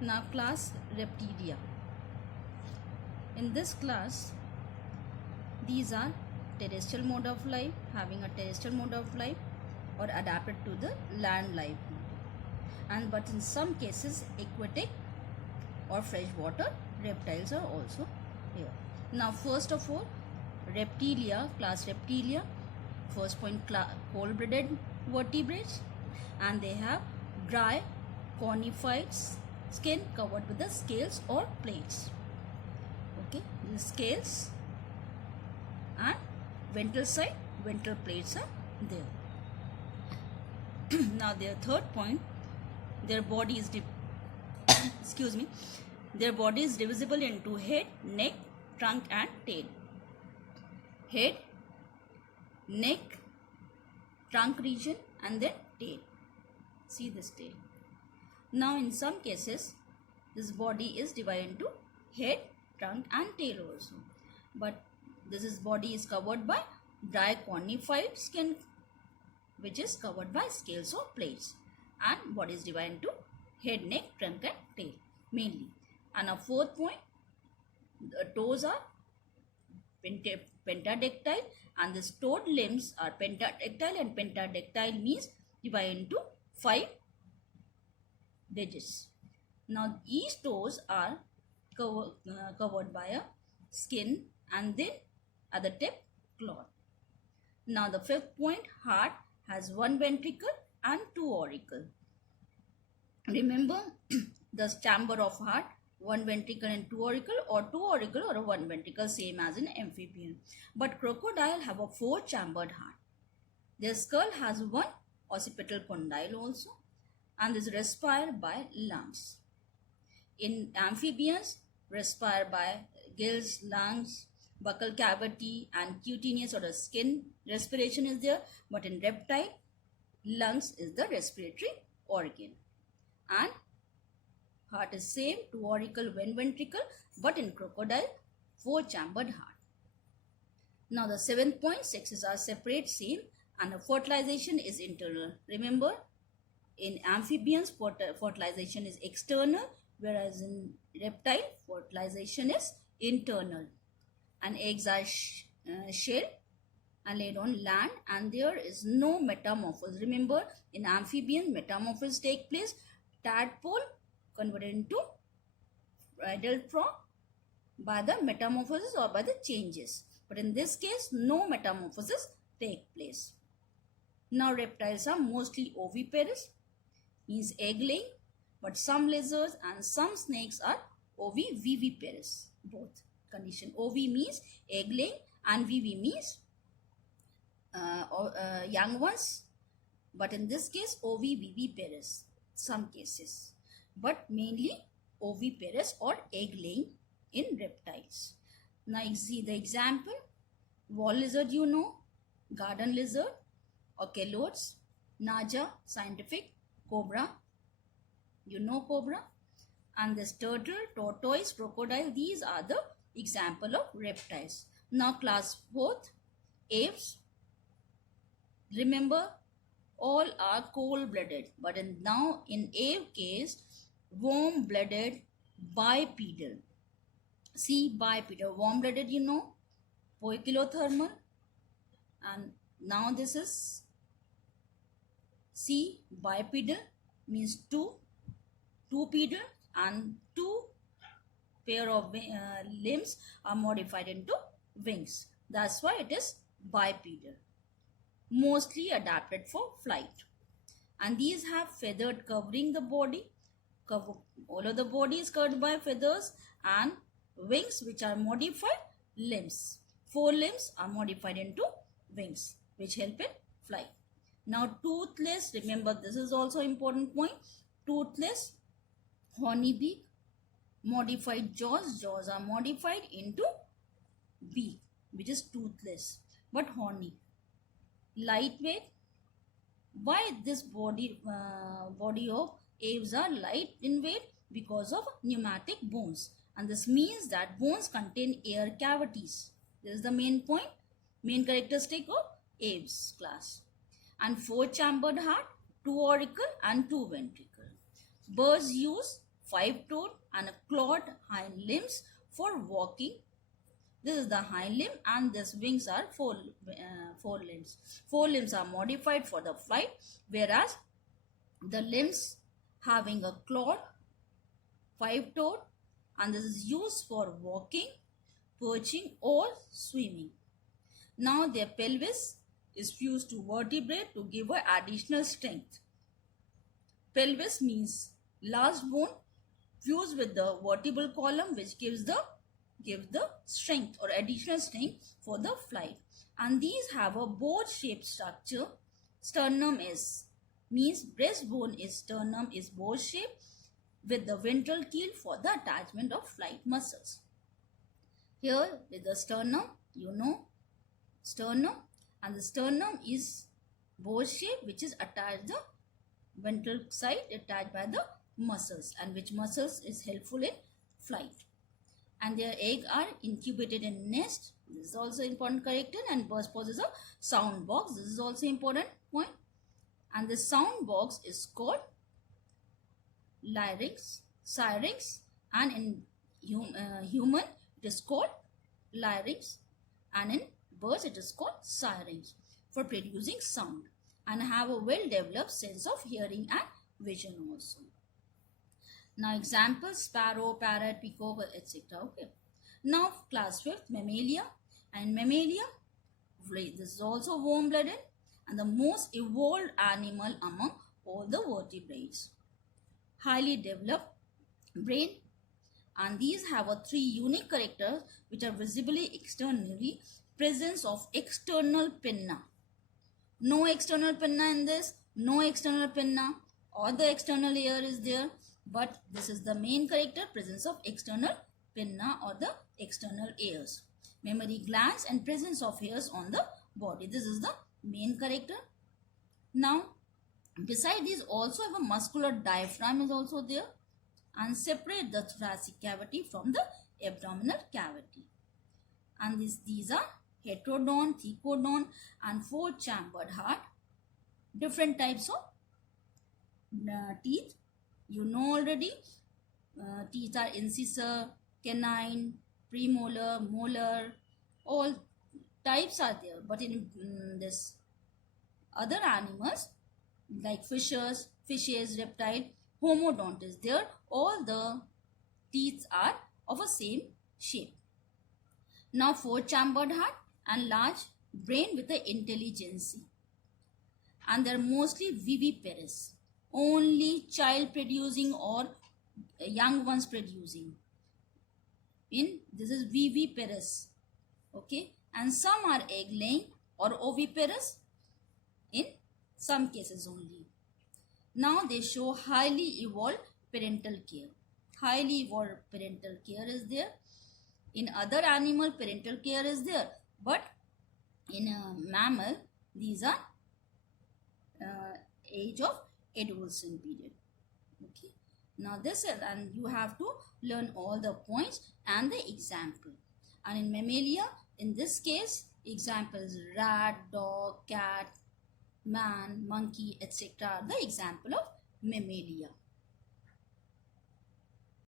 Now class Reptilia. In this class, these are terrestrial mode of life, having a terrestrial mode of life or adapted to the land life. And but in some cases aquatic or freshwater reptiles are also here. Now first of all, Reptilia, class Reptilia, first point cold-blooded vertebrates, and they have dry conified skin covered with the scales or plates. Okay, the scales and ventral side ventral plates are there. Now their third point, their body is excuse me, their body is divisible into head, neck, trunk and tail. Head, neck, trunk region and then tail. See this tail. Now in some cases this body is divided into head, trunk and tail also, but body is covered by dry conified skin which is covered by scales or plates, and body is divided into head, neck, trunk and tail mainly. And a fourth point, the toes are pentadactyl and the toed limbs are pentadactyl, and pentadactyl means divided into 5 digits. Now each toes are covered by a skin and then at the tip cloth. Now the fifth point, heart has 1 ventricle and 2 auricle. Remember the chamber of heart, 1 ventricle and 2 auricle, or 2 auricle or 1 ventricle, same as in amphibian. But crocodile have a 4 chambered heart. Their skull has 1 occipital condyle also, and is respired by lungs. In amphibians, respire by gills, lungs, buccal cavity and cutaneous or the skin respiration is there, but in reptile, lungs is the respiratory organ. And heart is same, 2 auricle, 1 ventricle, but in crocodile, 4 chambered heart. Now the 7th point, sexes are separate, same, and the fertilization is internal. Remember, in amphibians, fertilization is external, whereas in reptile, fertilization is internal. And eggs are shelled and laid on land, and there is no metamorphosis. Remember, in amphibian, metamorphosis take place. Tadpole converted into adult frog by the metamorphosis or by the changes. But in this case, no metamorphosis take place. Now reptiles are mostly oviparous, means egg laying, but some lizards and some snakes are oviviviparous, both condition. Ov means egg laying and vivi means young ones, but in this case oviviviparous, some cases, but mainly oviparous or egg laying in reptiles. Now see the example, wall lizard, you know, garden lizard, ocelots, naja, scientific, cobra, you know cobra, and this turtle, tortoise, crocodile, these are the example of reptiles. Now class 4th, aves. Remember, all are cold-blooded, but now in ave case, warm-blooded bipedal. See, bipedal, warm-blooded, you know, poikilothermal, and now this is, see, bipedal means two pedal, and 2 pair of limbs are modified into wings. That's why it is bipedal. Mostly adapted for flight. And these have feathered covering the body. All of the body is covered by feathers, and wings which are modified limbs. 4 limbs are modified into wings which help in flight. Now toothless, remember this is also important point. Toothless, horny beak, modified jaws. Jaws are modified into beak which is toothless but horny. Lightweight. Why this body of aves are light in weight? Because of pneumatic bones, and this means that bones contain air cavities. This is the main point, main characteristic of aves class. And 4 chambered heart, 2 auricle and 2 ventricle. Birds use five-toed and a clawed hind limbs for walking. This is the hind limb and these wings are four limbs. Four limbs are modified for the flight, whereas the limbs having a clawed, five-toed, and this is used for walking, perching or swimming. Now their pelvis is fused to vertebrae to give a additional strength. Pelvis means last bone fused with the vertebral column, which gives the strength or additional strength for the flight. And these have a boat-shaped structure. Sternum means breastbone is sternum is boat-shaped with the ventral keel for the attachment of flight muscles. Here with the sternum, you know sternum, and the sternum is boat-shaped, which is attached the ventral side attached by the muscles, and which muscles is helpful in flight. And their eggs are incubated in nest. This is also important character. And burst possesses a sound box. This is also important point. And the sound box is called larynx, syrinx, and in human it is called larynx, and in birds it is called syrinx, for producing sound, and have a well-developed sense of hearing and vision also. Now examples: sparrow, parrot, peacock, etc. Okay. Now class 5th, mammalia. And mammalia, this is also warm-blooded and the most evolved animal among all the vertebrates. Highly developed brain, and these have a 3 unique characters which are visibly externally: presence of external pinna. No external pinna in this, no external pinna, or the external ear is there, but this is the main character: presence of external pinna or the external ears. Mammary glands and presence of hairs on the body. This is the main character. Now, beside these, also have a muscular diaphragm is also there, and separate the thoracic cavity from the abdominal cavity. And these are heterodon, thecodon, and 4-chambered heart. Different types of teeth. You know already. Teeth are incisor, canine, premolar, molar. All types are there. But in this other animals like fishes, reptile, homodont is there. All the teeth are of a same shape. Now 4-chambered heart and large brain with the intelligence. And they are mostly viviparous. Only child producing or young ones producing. This is viviparous. Okay. And some are egg laying or oviparous in some cases only. Now they show highly evolved parental care. Highly evolved parental care is there. In other animal, parental care is there, but in a mammal, these are age of adolescent period. Okay. Now this is, and you have to learn all the points and the example. And in mammalia, in this case, examples: rat, dog, cat, man, monkey, etc. are the example of mammalia.